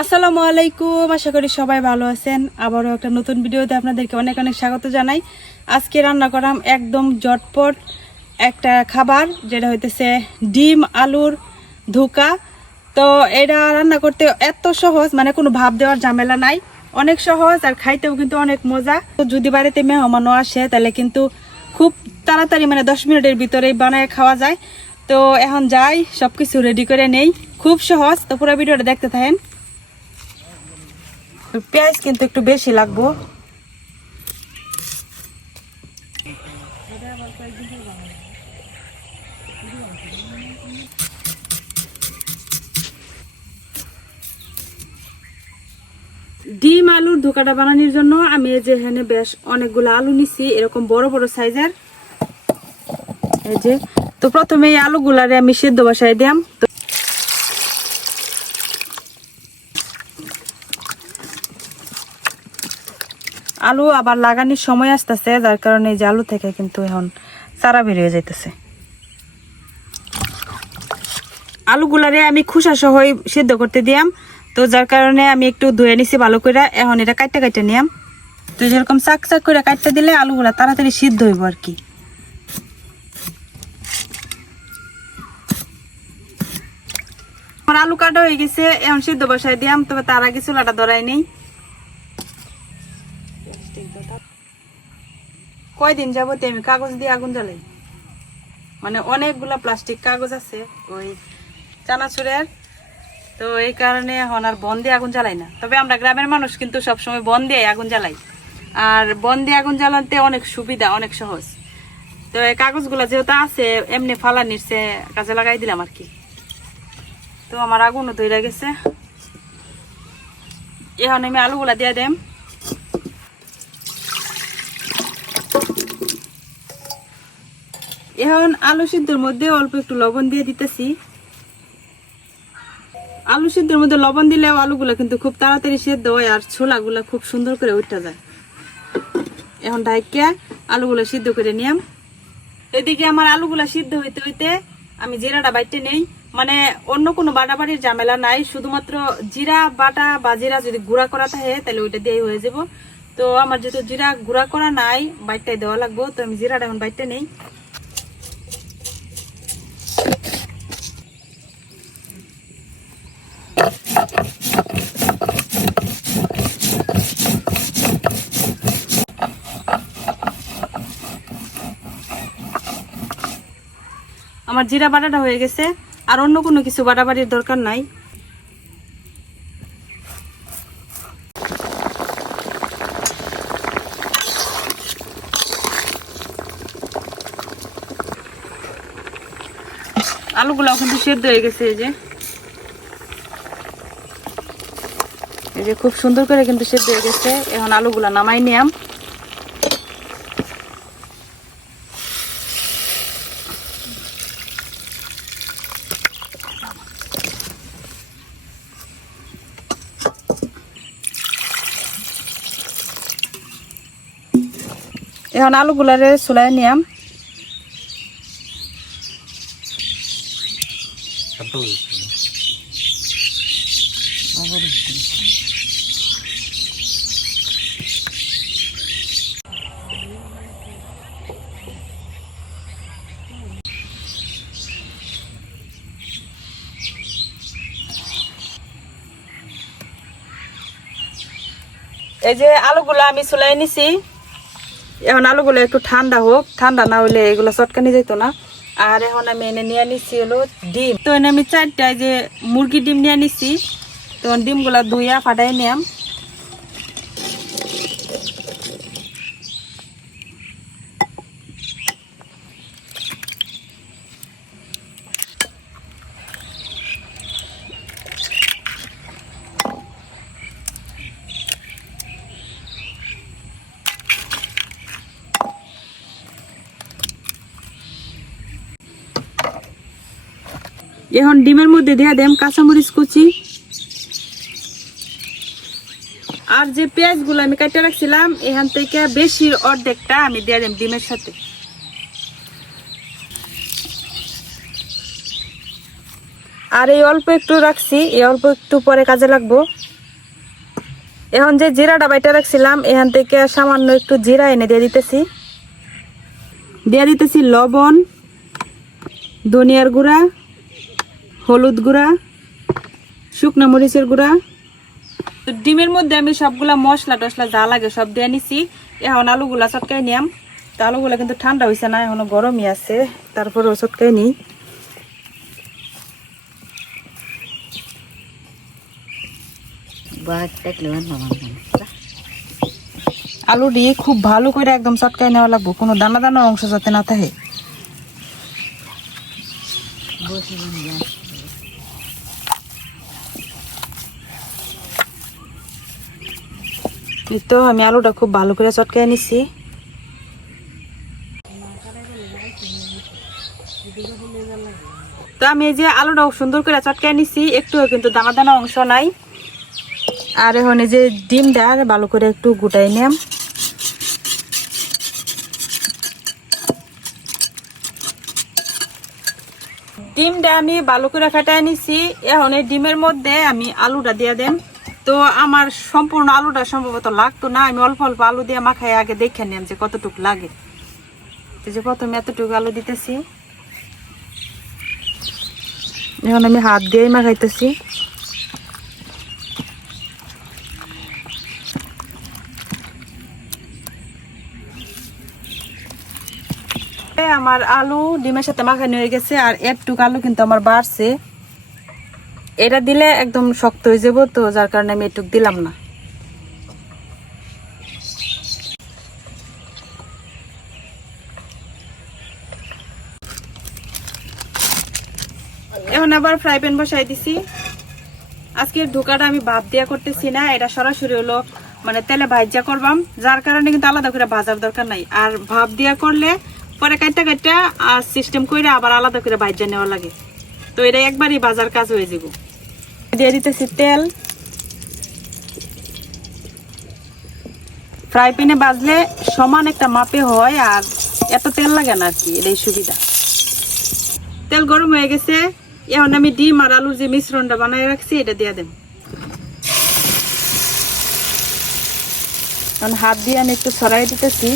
আসসালামু আলাইকুম, আশা করি সবাই ভালো আছেন। আবারও একটা নতুন ভিডিওতে আপনাদেরকে অনেক অনেক স্বাগত জানাই। আজকে রান্না করাম একদম ঝটপট একটা খাবার, যেটা হইতেছে ডিম আলুর ধোকা। তো এটা রান্না করতে এত সহজ, মানে কোনো ভাব দেওয়ার ঝামেলা নাই, অনেক সহজ আর খাইতেও কিন্তু অনেক মজা। তো যদি বাড়িতে মেহমানও আসে তাহলে কিন্তু খুব তাড়াতাড়ি, মানে 10 মিনিটের ভিতরেই বানায় খাওয়া যায়। তো এখন যাই, সবকিছু রেডি করে নেই, খুব সহজ। তো পুরো ভিডিওটা দেখতে থাকেন। পেঁয়াজ কিন্তু একটু বেশি লাগবো। ডিম আলুর ধোকাটা বানানোর জন্য আমি এই যে এখানে বেশ অনেকগুলো আলু নিছি, এরকম বড় বড় সাইজের। এই যে, তো প্রথমে এই আলুগুলারে আমি সিদ্ধ বসাই দিলাম। তো আলু আবার লাগানোর সময় আসতেছে, যার কারণে এই যে আলু থেকে কিন্তু এখন চারা বেরিয়ে যাইতেছে। আলুগুলারে আমি খোসা সহ সিদ্ধ করতে দিয়াম, তো যার কারণে আমি একটু ধুয়ে নিছি ভালো করে। এখন এটা কাটতে কাটতে নিয়াম। তো যেরকম চাক চাক করে কাটতে দিলে আলুগুলা তাড়াতাড়ি সিদ্ধ হইব আর কি। আমার আলু কাটা হয়ে গেছে, এখন সিদ্ধ বসাই দিয়াম। তবে তার আগে চুলাটা ধরাই নেই। কয়দিন যাবতে আমি কাগজ দিয়ে আগুন জ্বালাই, মানে অনেকগুলা প্লাস্টিক কাগজ আছে ওই চানাচুরের। তো এই কারণে এখন আর বন দিয়ে আগুন জ্বালাই না। তবে আমরা গ্রামের মানুষ কিন্তু সবসময় বন দিয়ে আগুন জ্বালাই, আর বন দিয়ে আগুন জ্বালাতে অনেক সুবিধা, অনেক সহজ। তো এই কাগজগুলা যেহেতু আছে, এমনি ফালা নিচ্ছে, কাজে লাগাই দিলাম আর কি। তো আমার আগুনও তৈরি গেছে। এখন আমি আলুগুলা দিয়ে দেম। এখন আলু সিদ্ধর মধ্যে অল্প একটু লবণ দিয়ে দিতেছি। আলু সিদ্ধের মধ্যে লবণ দিলেও আলুগুলা কিন্তু খুব তাড়াতাড়ি সিদ্ধ হয়, আর ছোলাগুলা খুব সুন্দর করে উঠে যায়। এখন ঢাইকে আলুগুলা সিদ্ধ করে নিয়াম। এদিকে আমার আলুগুলা সিদ্ধ হইতে হইতে আমি জিরাটা বাইটে নেই। মানে অন্য কোনো বাটাবাটির ঝামেলা নাই, শুধুমাত্র জিরা বাটা বা জিরা যদি গুঁড়া করা থাকে তাহলে ওইটা দিয়েই হয়ে যাব। তো আমার যেহেতু জিরা গুঁড়া করা নাই, বাইটটাই দেওয়া লাগবো। তো আমি জিরাটা এখন বাইটে নেই। আমার জিরা বাটাটা হয়ে গেছে, আর অন্য কোনো কিছু বাটাবাটির দরকার নাই। আলুগুলাও কিন্তু সেদ্ধ হয়ে গেছে। এই যে খুব সুন্দর করে কিন্তু সেদ্ধ হয়ে গেছে। এখন আলুগুলা নামাই নিয়াম। এখন আলুগুলারে চুলাই নিয়াম। এই যে আলুগুলা আমি চুলাই নিছি। এখন আলুগুলো একটু ঠান্ডা হোক, ঠান্ডা না হলে এগুলো চটকানি যেত না। আর এখন আমি এনে নিয়ে নিচ্ছি হলো ডিম। তো এনে আমি 4টা যে মুরগি ডিম নিয়ে নিচ্ছি। তো ডিমগুলা ধুইয়া ফাটাই নিয়াম। এখন ডিমের মধ্যে দিয়ে দেম কাঁচামরিচ কুচি, আর যে পেঁয়াজগুলো আমি কাটে রাখছিলাম এখান থেকে বেশি অর্ধেকটা আমি দিয়ে দেম ডিমের সাথে। আর এই অল্প একটু রাখছি, এই অল্প একটু পরে কাজে লাগবো। এখন যে জিরাটা বাইটা রাখছিলাম এখান থেকে সামান্য একটু জিরা এনে দিয়ে দিতেছি লবণ, ধনিয়ার গুঁড়া, হলুদ গুঁড়া, শুকনো মরিচের গুঁড়া। তো ডিমের মধ্যে আমি সবগুলা মশলা টসলা যা লাগে সব দিয়ে নিছি। এখন আলুগুলা চটকাই নিয়াম। তো আলুগুলা কিন্তু ঠান্ডা হয়েছে না, এখনো গরমই আছে, তারপরেও চটকাই নিই। আলুটি খুব ভালো করে একদম চটকাই নেওয়া লাগবো, কোনো দানা দানা অংশ যাতে না থাকে। তো আমি আলুটা খুব ভালো করে চটকাই নিছি। তো আমি এই যে আলুটা সুন্দর করে চটকাই নিছি, একটুও কিন্তু দানা দানা অংশ নাই। আর এখন এই যে ডিমটা ভালো করে একটু গুটাই নিলাম। ডিমটা আমি ভালো করে ফেটাই নিছি। এখন এই ডিমের মধ্যে আমি আলুটা দিয়ে দেন। তো আমার সম্পূর্ণ আলুটা সম্ভবত লাগতো না, আমি অল্প অল্প আলু দিয়ে মাখাই আগে দেখে নিলাম যে কতটুকু লাগে। তো যে প্রথমে এতটুকু আলু দিতেছি, এখন আমি হাত দিয়েই মাখাইতেছি। আমার আলু ডিমের সাথে মাখানো হয়ে গেছে, আর একটুকু আলু কিন্তু আমার বাড়ছে। এটা দিলে একদম শক্ত হয়ে যাবো, তো যার কারণে আমি একটু দিলাম না। এখন আবার ফ্রাই প্যান বসাই দিছি। আজকের ধোকাটা আমি ভাপ দিয়া করতেছি না, এটা সরাসরি হলো মানে তেলে ভাজা করবাম, যার কারণে কিন্তু আলাদা করে ভাজার দরকার নাই। আর ভাপ দিয়া করলে পরে কাটটা কাটটা সিস্টেম করে আবার আলাদা করে ভাজা নেওয়া লাগে, তো এটা একবারই ভাজার কাজ হয়ে যাব। দিয়ে দিতেছি তেল। ফ্রাই প্যানে ভাজলে সমান একটা মাপে হয়, আর এত তেল লাগে না আর কি, এটাই সুবিধা। তেল গরম হয়ে গেছে, এখন আমি ডিম আর আলুর যে মিশ্রণটা বানাই রাখছি এটা দিয়ে দেব। এখন হাত দিয়ে আমি একটু ছড়াই দিতেছি।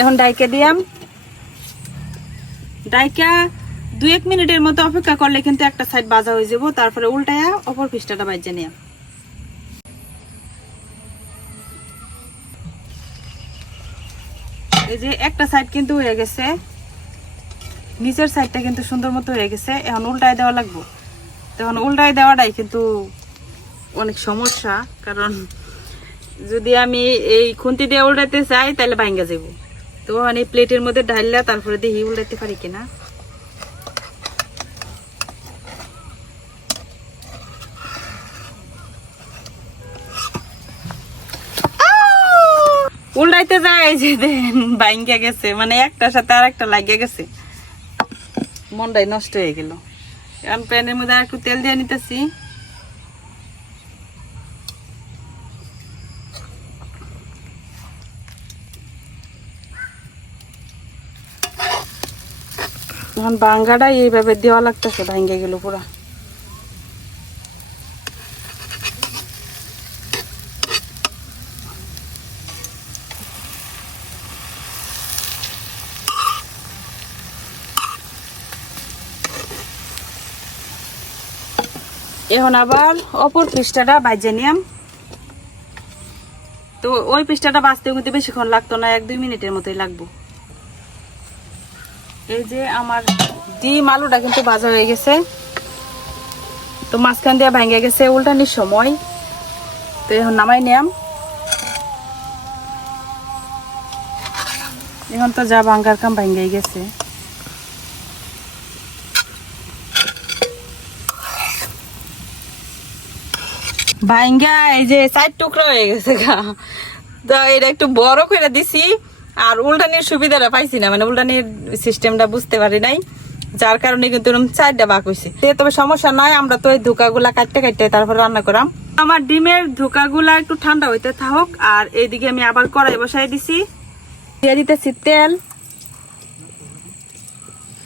এখন ডাইকা দিয়াম। ডাইকা 2-1 মিনিটের মতো অপেক্ষা করলে কিন্তু একটা সাইড ভাজা হয়ে যাব, তারপরে উল্টায়া অপর পিসটা ভাজা নিয়াম। এই যে একটা সাইড কিন্তু হয়ে গেছে, নিচের সাইডটা কিন্তু সুন্দর মতো হয়ে গেছে। এখন উল্টায় দেওয়া লাগবো। তখন উল্টায় দেওয়াটাই কিন্তু অনেক সমস্যা, কারণ যদি আমি এই খুন্তি দিয়ে উল্টাতে চাই তাহলে ভাঙ্গা যাবো। তো মানে প্লেটের মধ্যে ঢাললে তারপরে দেখি উল্টাতে পারি কিনা। উল্টাইতে যায় যে ভাঙ্গা গেছে, মানে একটার সাথে আর একটা লাগিয়ে গেছে, মনটাই নষ্ট হয়ে গেল। এখন প্যানের মধ্যে আর একটু তেল দিয়ে নিতেছি। এখন ভাঙ্গাটা এইভাবে দেওয়া লাগতেছে, ভাঙ্গে গেল পুরা। এখন আবার অপর পৃষ্ঠাটা ভাজে নিয়াম। তো ওই পৃষ্ঠাটা ভাজতে কিন্তু বেশিক্ষণ লাগতো না, 1-2 মিনিটের মতোই লাগবো। এই যে আমার ডিম আলুটা কিন্তু ভাজা হয়ে গেছে, তো মাঝখান দিয়ে ভাঙ্গে গেছে উল্টানির সময়। তো এখন নামাই নিয়াম। এখন তো যা ভাঙ্গার কাম ভাঙ্গাই গেছে। ভাঙ্গা এই যে 4 টুকরা হয়ে গেছে গা। তো এটা একটু বড় করে দিছি, আর উল্টানির সুবিধাটা পাইছি না, মানে উল্টানির সিস্টেমটা বুঝতে পারি নাই, যার কারণে কিন্তু 4টা ভাগ হয়েছে। তবে সমস্যা নয়, আমরা তো এই ধোকাগুলা কাটতে কাটতে তারপর রান্না করাম। আমার ডিমের ধোকাগুলা একটু ঠান্ডা হইতে থাকুক। আর এইদিকে আমি আবার কড়াই বসাই দিছি, দিয়ে দিতেছি তেল।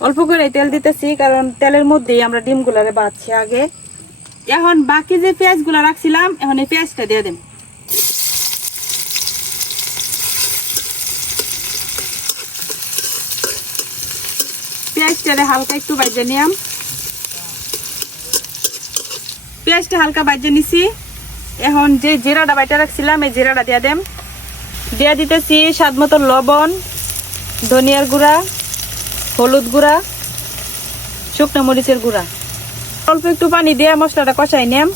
অল্প করে তেল দিতেছি, কারণ তেলের মধ্যেই আমরা ডিমগুলারে বাঁধছি আগে। এখন বাকি যে পেঁয়াজগুলা রাখছিলাম, এখন এই পেঁয়াজটা দিয়ে দেন। পেঁয়াজটারে হালকা একটু ভাজে নিলাম। পেঁয়াজটা হালকা ভাজে নিছি। এখন যে জিরাটা বাইটা রাখছিলাম, এই জিরাটা দিয়ে দেন। দিয়ে দিতেছি স্বাদ মতো লবণ, ধনিয়ার গুঁড়া, হলুদ গুঁড়া, শুকনো মরিচের গুঁড়া। অল্প একটু পানি দিয়ে মশলাটা কষাই নিলাম।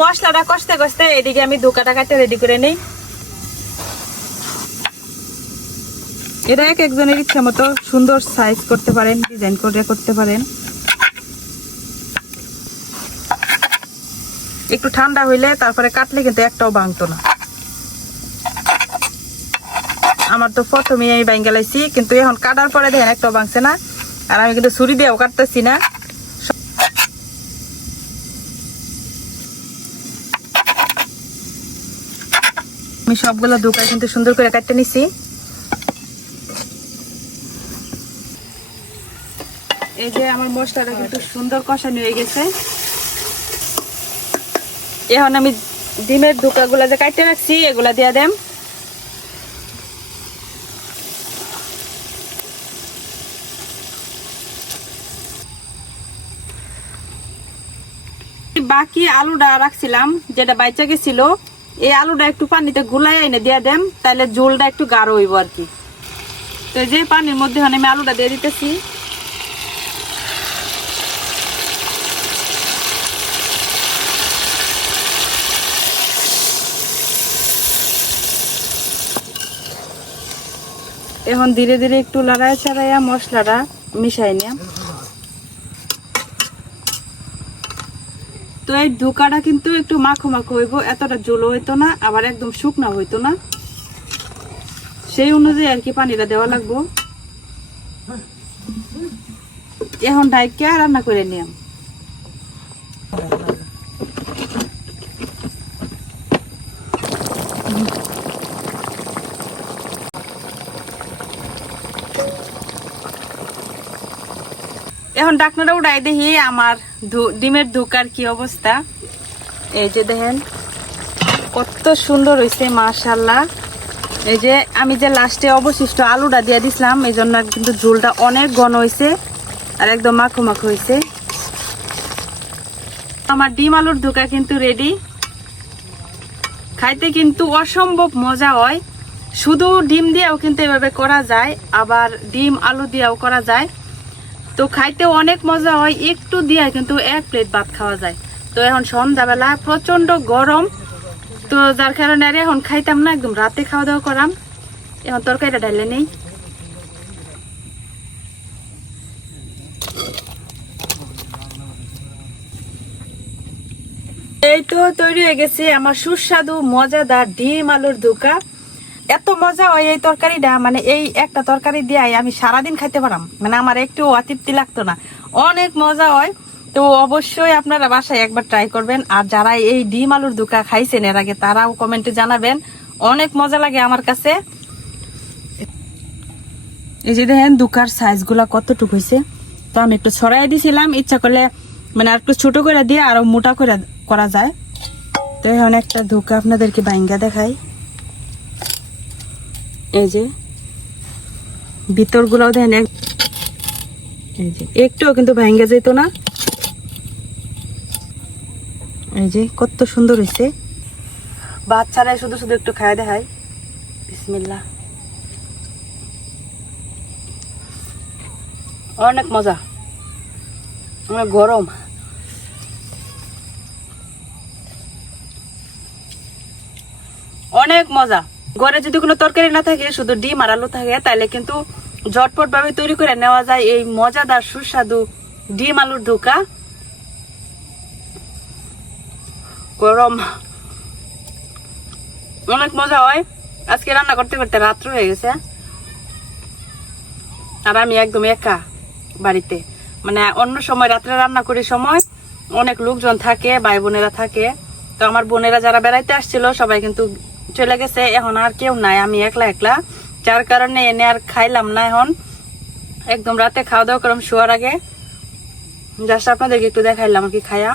মশলাটা কষতে কষতে এদিকে আমি ধোকাটা কাটতে রেডি করে নিই। এটা এক একজনের ইচ্ছা মতো সুন্দর সাইজ করতে পারেন, ডিজাইন করে করতে পারেন। একটু ঠান্ডা হইলে তারপরে কাটলে কিন্তু একটাও ভাঙতো না। আমার তো প্রথমে আমি ভাঙে লাইছি, কিন্তু এখন কাটার পরে দেখেন একটাও ভাঙছে না। আর আমি কিন্তু ছুরি দিয়েও কাটতেছি না। আমি সবগুলো ধোকায় কিন্তু সুন্দর করে কাটতে নিছি। এই যে আমার মশলাটা কিন্তু সুন্দর কষানো হয়ে গেছে। এখন আমি ডিমের ধোকাগুলা যে কাটতে রাখছি এগুলা দিয়ে দেম। বাকি আলুটা রাখছিলাম, যেটা বাইচা গেছিল, এই আলুটা একটু পানিতে গুলাই এনে দিয়ে দেম, তাহলে ঝোলটা একটু গাঢ় হইব আর কি। তো যে পানির মধ্যে আমি আলুটা দিয়ে দিতেছি। এখন ধীরে ধীরে একটু লড়াইয়া ছাড়াইয়া মশলাটা মিশাই নিলাম। তো এই ধোকাটা কিন্তু একটু মাখো মাখো হইব, এতটা জলো হইতো না, আবার একদম শুকনা হইতো না। সেই অনুযায়ী আর কি পানিটা দেওয়া লাগবো। এখন ডাইকা রান্না করে নিলাম। এখন ডাকনাটা উঠাই দেখি আমার ডিমের ধোকার কি অবস্থা। এই যে দেখেন কত সুন্দর হয়েছে, মাশাআল্লাহ। এই যে আমি যে লাস্টে অবশিষ্ট আলুটা দিয়ে দিছিলাম, এই জন্য কিন্তু ঝোলটা অনেক ঘন হয়েছে আর একদম মাখো মাখো হয়েছে। আমার ডিম আলুর ধোকা কিন্তু রেডি। খাইতে কিন্তু অসম্ভব মজা হয়। শুধু ডিম দিয়েও কিন্তু এভাবে করা যায়, আবার ডিম আলু দিয়েও করা যায়। তো খাইতে অনেক মজা হয়, একটু দিয়ে কিন্তু এক প্লেট ভাত খাওয়া যায়। তো এখন সন্ধ্যাবেলা প্রচন্ড গরম, তো যার কারণে আর এখন খাইতাম না, একদম রাতে খাওয়া দাওয়া করাম। এখন তরকারিটা ঢালে নেই। এই তো তৈরি হয়ে গেছে আমার সুস্বাদু মজাদার ডিম আলুর ধোকা। এত মজা হয় এই তরকারিটা, মানে এই একটা তরকারি দিয়ে আমি সারাদিন খাইতে পারাম, মানে আমার একটু অতৃপ্তি লাগতো না। অনেক মজা হয়। তো অবশ্যই আপনারা বাসায় একবার ট্রাই করবেন। আর যারা এই ডিম আলুর ধোকা খাইছেন এর আগে, তারাও কমেন্টে জানাবেন। অনেক মজা লাগে আমার কাছে। এই যে দেখেন ধোকার সাইজ গুলা কতটুকু হয়েছে। তো আমি একটু ছড়াই দিছিলাম, ইচ্ছা করলে মানে আর একটু ছোট করে দিয়ে আরো মোটা করে করা যায়। তো এখন একটা ধোকা আপনাদেরকে ভাঙ্গা দেখাই। এই যে ভিতর গুলাও দেখেন, এই যে একটুও কিন্তু ভাঙ্গা যেত না। এই যে কত সুন্দর হয়েছে। বাচ্চারাই শুধু শুধু একটু খায় দেখাই। বিসমিল্লাহ। অনেক মজা, অনেক গরম। অনেক মজা। ঘরে যদি কোনো তরকারি না থাকে, শুধু ডিম আর আলু থাকে, তাহলে কিন্তু ঝটপট ভাবে তৈরি করে নেওয়া যায় এই মজাদার সুস্বাদু ডিম আলুর ধোকা। গরম অনেক মজা হয়। আজকে রান্না করতে করতে রাত্র হয়ে গেছে, আর আমি একদম একা। বাড়িতে, মানে অন্য সময় রাত্রে রান্না করি সময় অনেক লোকজন থাকে, ভাই বোনেরা থাকে। তো আমার বোনেরা যারা বেড়াইতে আসছিল সবাই কিন্তু চলে গেছে, এখন আর কেউ নাই, আমি একলা একলা, যার কারণে এনে আর খাইলাম না। এখন একদম রাতে খাওয়া দাওয়া করলাম শোয়ার আগে, জাস্ট আপনাদেরকে একটু দেখাইলাম আর কি খায়া।